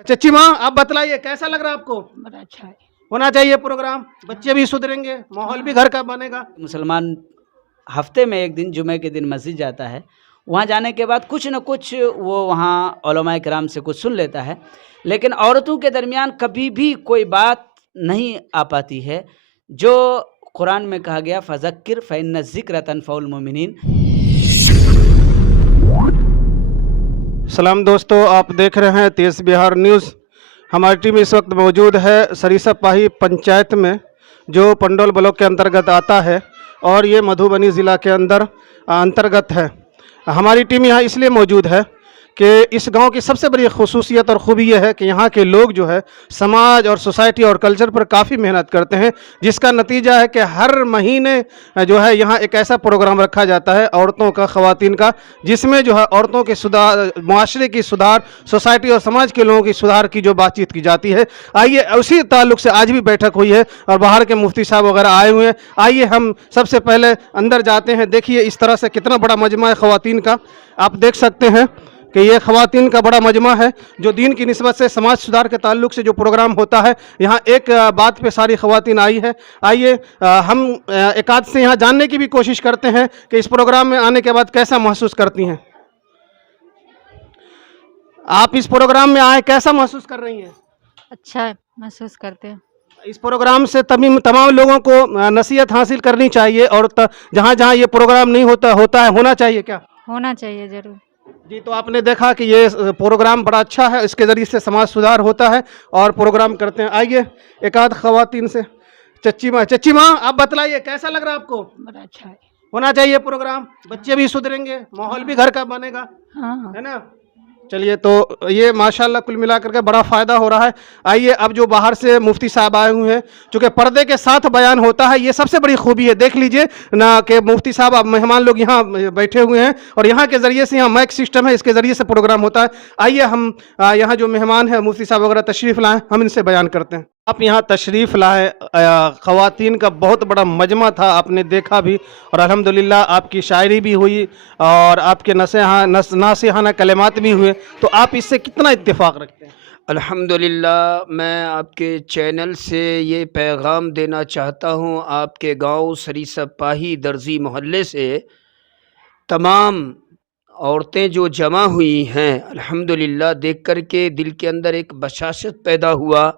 चच्ची माँ, आप बतलाइए कैसा लग रहा है आपको? बड़ा अच्छा है। होना चाहिए प्रोग्राम, बच्चे भी सुधरेंगे, माहौल भी घर का बनेगा। मुसलमान हफ्ते में एक दिन जुमे के दिन मस्जिद जाता है। वहाँ जाने के बाद कुछ न कुछ वो वहाँ उलमाए किराम से कुछ सुन लेता है, लेकिन औरतों के दरमियान कभी भी कोई बात नहीं आ पाती है जो कुरान में कहा गया फ़ज़क्किर फ़इन्न ज़िक्र तनफ़उल मोमिनीन। सलाम दोस्तों, आप देख रहे हैं तेज़ बिहार न्यूज़। हमारी टीम इस वक्त मौजूद है सरिसा पाही पंचायत में, जो पंडोल ब्लॉक के अंतर्गत आता है और ये मधुबनी ज़िला के अंतर्गत है। हमारी टीम यहाँ इसलिए मौजूद है कि इस गांव की सबसे बड़ी खसूसियत और ख़ूबी यह है कि यहाँ के लोग जो है समाज और सोसाइटी और कल्चर पर काफ़ी मेहनत करते हैं, जिसका नतीजा है कि हर महीने जो है यहाँ एक ऐसा प्रोग्राम रखा जाता है औरतों का, ख़वातीन का, जिसमें जो है औरतों के सुधार, मुआशरे की सुधार, सोसाइटी और समाज के लोगों की सुधार की जो बातचीत की जाती है। आइए, उसी ताल्लुक़ से आज भी बैठक हुई है और बाहर के मुफ्ती साहब वगैरह आए हुए हैं। आइए हम सबसे पहले अंदर जाते हैं। देखिए इस तरह से कितना बड़ा मजमा है ख़वातीन का। आप देख सकते हैं कि ये ख़वातीन का बड़ा मजमा है जो दीन की निस्बत से समाज सुधार के ताल्लुक़ से जो प्रोग्राम होता है। यहाँ एक बात पे सारी ख़वातीन आई है। आइए हम एक आध से यहाँ जानने की भी कोशिश करते हैं कि इस प्रोग्राम में आने के बाद कैसा महसूस करती हैं। आप इस प्रोग्राम में आए, कैसा महसूस कर रही हैं? अच्छा महसूस करते हैं। इस प्रोग्राम से तमाम लोगों को नसीहत हासिल करनी चाहिए और जहाँ जहाँ ये प्रोग्राम नहीं होता है होना चाहिए क्या? होना चाहिए ज़रूर। जी, तो आपने देखा कि ये प्रोग्राम बड़ा अच्छा है, इसके ज़रिए से समाज सुधार होता है और प्रोग्राम करते हैं। आइए एक आध ख़वातीन से। चच्ची माँ, आप बतलाइए कैसा लग रहा है आपको? बड़ा अच्छा है। होना चाहिए प्रोग्राम, बच्चे भी सुधरेंगे, माहौल भी घर का बनेगा, हाँ है ना? चलिए, तो ये माशाल्लाह कुल मिलाकर के बड़ा फ़ायदा हो रहा है। आइए अब जो बाहर से मुफ्ती साहब आए हुए हैं, चूँकि पर्दे के साथ बयान होता है, ये सबसे बड़ी खूबी है। देख लीजिए ना कि मुफ्ती साहब, अब मेहमान लोग यहाँ बैठे हुए हैं और यहाँ के ज़रिए से, यहाँ माइक सिस्टम है, इसके ज़रिए से प्रोग्राम होता है। आइए हम यहाँ जो मेहमान हैं मुफ्ती साहब वगैरह तशरीफ़ लाएँ, हम इनसे बयान करते हैं। आप यहाँ तशरीफ़ लाए, ख़वातीन का बहुत बड़ा मजमा था, आपने देखा भी, और अल्हम्दुलिल्लाह आपकी शायरी भी हुई और आपके नासिहाना कलिमात भी हुए। तो आप इससे कितना इत्तेफाक रखते हैं? अल्हम्दुलिल्लाह, मैं आपके चैनल से ये पैगाम देना चाहता हूँ। आपके गांव सरिसा पाही दर्जी मोहल्ले से तमाम औरतें जो जमा हुई हैं, अल्हम्दुलिल्लाह देख कर के दिल के अंदर एक बशाशत पैदा हुआ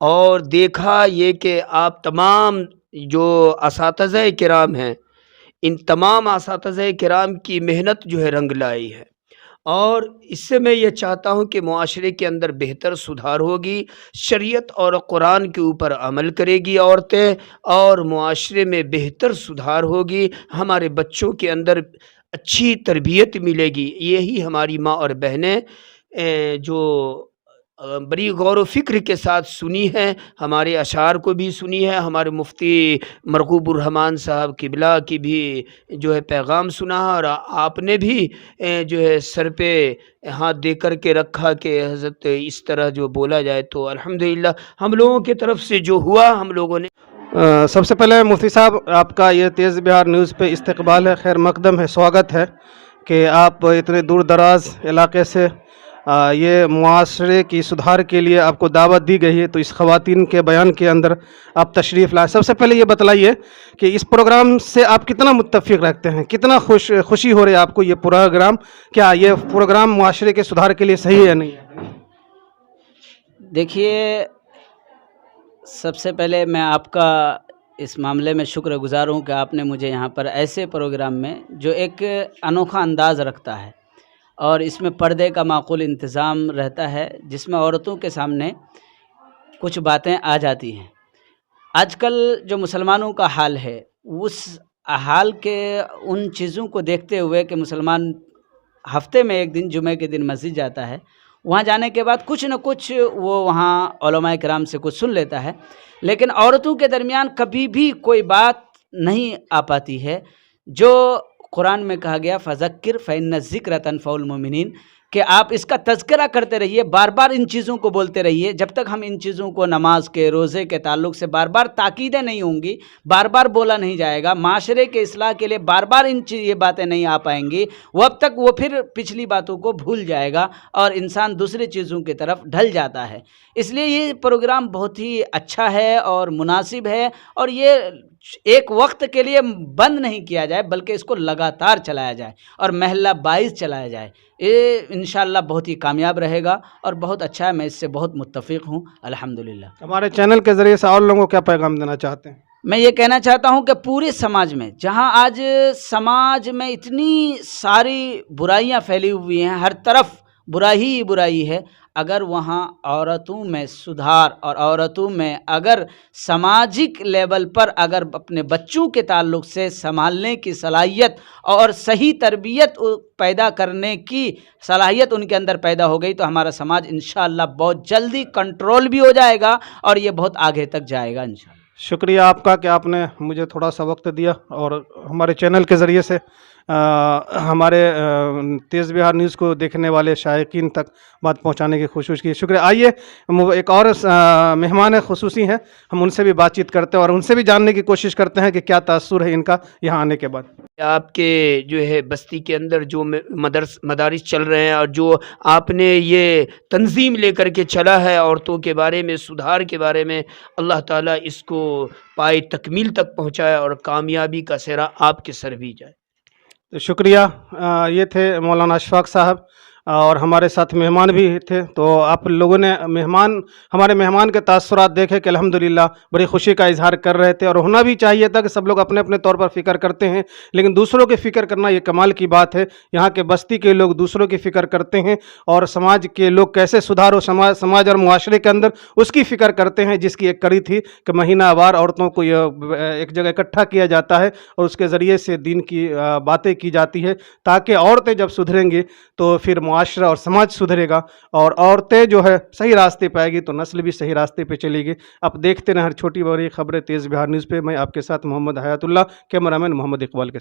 और देखा ये कि आप तमाम जो असातिज़ा किराम हैं, इन तमाम असातिज़ा किराम की मेहनत जो है रंग लाई है। और इससे मैं ये चाहता हूँ कि मुआशरे के अंदर बेहतर सुधार होगी, शरीयत और कुरान के ऊपर अमल करेगी औरतें, और मुआशरे में बेहतर सुधार होगी, हमारे बच्चों के अंदर अच्छी तरबियत मिलेगी। यही हमारी माँ और बहनें जो बड़ी गौर व फ़िक्र के साथ सुनी है, हमारे अशार को भी सुनी है, हमारे मुफ्ती मरगूबुर रहमान साहब किबला की भी जो है पैगाम सुना है, और आपने भी जो है सर पे हाथ दे कर के रखा कि हज़रत इस तरह जो बोला जाए। तो अल्हम्दुलिल्लाह हम लोगों की तरफ से जो हुआ, हम लोगों ने सबसे पहले मुफ्ती साहब, आपका ये तेज़ बिहार न्यूज़ पे इस्तकबाल है, खैर मकदम है, स्वागत है कि आप इतने दूर दराज इलाके से ये मुआशरे की सुधार के लिए आपको दावत दी गई है, तो इस ख़वातीन के बयान के अंदर आप तशरीफ़ लाए। सबसे पहले ये बतलाइए कि इस प्रोग्राम से आप कितना मुत्तफ़िक़ रखते हैं, कितना खुशी हो रही है आपको? ये प्रोग्राम, क्या ये प्रोग्राम मुआशरे के सुधार के लिए सही है या नहीं है? देखिए, सबसे पहले मैं आपका इस मामले में शुक्रगुज़ार हूँ कि आपने मुझे यहाँ पर ऐसे प्रोग्राम में जो एक अनोखा अंदाज़ रखता है और इसमें पर्दे का माकूल इंतज़ाम रहता है, जिसमें औरतों के सामने कुछ बातें आ जाती हैं। आजकल जो मुसलमानों का हाल है, उस हाल के उन चीज़ों को देखते हुए कि मुसलमान हफ्ते में एक दिन जुमे के दिन मस्जिद जाता है, वहाँ जाने के बाद कुछ न कुछ वो वहाँ उलमाए किराम से कुछ सुन लेता है, लेकिन औरतों के दरमियान कभी भी कोई बात नहीं आ पाती है जो कुरान में कहा गया फ़ज़क्किर फ़इन्न ज़िक्र तनफ़उल मोमिनीन, کہ آپ اس کا تذکرہ کرتے رہیے، بار بار ان چیزوں کو بولتے رہیے. جب تک ہم ان چیزوں کو نماز کے، روزے کے تعلق سے بار بار تاکیدیں نہیں ہوں گی، بار بار بولا نہیں جائے گا، معاشرے کے اصلاح کے لیے بار بار یہ باتیں نہیں آ پائیں گی، اب تک وہ پھر پچھلی باتوں کو بھول جائے گا اور انسان دوسری چیزوں کی طرف ڈھل جاتا ہے. اس لیے یہ پروگرام بہت ہی اچھا ہے اور مناسب ہے، اور یہ ایک وقت کے لیے بند نہیں کیا جائے بلکہ اس کو لگاتار چلایا جائے اور محلہ 22 چلایا جائے. یہ انشاءاللہ بہت ہی کامیاب رہے گا اور بہت اچھا ہے. میں اس سے بہت متفق ہوں الحمدللہ. ہمارے چینل کے ذریعے سے اور لوگوں کو کیا پیغام دینا چاہتے ہیں؟ میں یہ کہنا چاہتا ہوں کہ پورے سماج میں، جہاں آج سماج میں اتنی ساری برائیاں پھیلی ہوئی ہیں، ہر طرف برائی ہی برائی ہے، اگر وہاں عورتوں میں سدھار اور عورتوں میں اگر سماجک لیول پر اگر اپنے بچوں کے تعلق سے سنبھالنے کی صلاحیت اور صحیح تربیت پیدا کرنے کی صلاحیت ان کے اندر پیدا ہو گئی تو ہمارا سماج انشاءاللہ بہت جلدی کنٹرول بھی ہو جائے گا اور یہ بہت آگے تک جائے گا انشاءاللہ. شکریہ آپ کا کہ آپ نے مجھے تھوڑا سا وقت دیا اور ہمارے چینل کے ذریعے سے ہمارے تیز بہار نیوز کو دیکھنے والے شائقین تک بات پہنچانے کی کوشش کی. شکریہ. آئیے ایک اور مہمان خصوصی ہیں، ہم ان سے بھی بات چیت کرتے ہیں اور ان سے بھی جاننے کی کوشش کرتے ہیں کہ کیا تاثر ہے ان کا یہاں آنے کے بعد. آپ کے جو ہے بستی کے اندر جو مدارس چل رہے ہیں اور جو آپ نے یہ تنظیم لے کر کے چلا ہے عورتوں کے بارے میں، سدھار کے بارے میں، اللہ تعالیٰ اس کو پائے تکمیل تک پہنچائے اور کامیابی کا سہرا آپ کے سر بھی جائے. شکریہ. یہ تھے مولانا اشفاق صاحب اور ہمارے ساتھ مہمان بھی تھے. تو آپ لوگوں نے ہمارے مہمان کے تاثرات دیکھے کہ الحمدللہ بڑی خوشی کا اظہار کر رہے تھے اور ہونا بھی چاہیے تھا کہ سب لوگ اپنے اپنے طور پر فکر کرتے ہیں، لیکن دوسروں کی فکر کرنا یہ کمال کی بات ہے. یہاں کے بستی کے لوگ دوسروں کی فکر کرتے ہیں اور سماج کے لوگ کیسے سدھار ہو سماج اور معاشرے کے اندر اس کی فکر کرتے ہیں، جس کی ایک کڑی تھی کہ مہینہ وار عورتوں کو ایک جگہ اکٹھا کیا جاتا ہے اور اس کے ذریعے سے دین کی باتیں کی جاتی ہے تاکہ عورتیں جب سدھریں گی تو پھر معاشرہ اور سماج سدھرے گا اور عورتیں جو ہے صحیح راستے پہ آئے گی تو نسل بھی صحیح راستے پہ چلے گی. اب دیکھتے ہیں ہر چھوٹی بڑی خبریں تیز بہار نیوز پہ. میں آپ کے ساتھ محمد حیات اللہ، کیمرہ مین محمد اقبال کے ساتھ.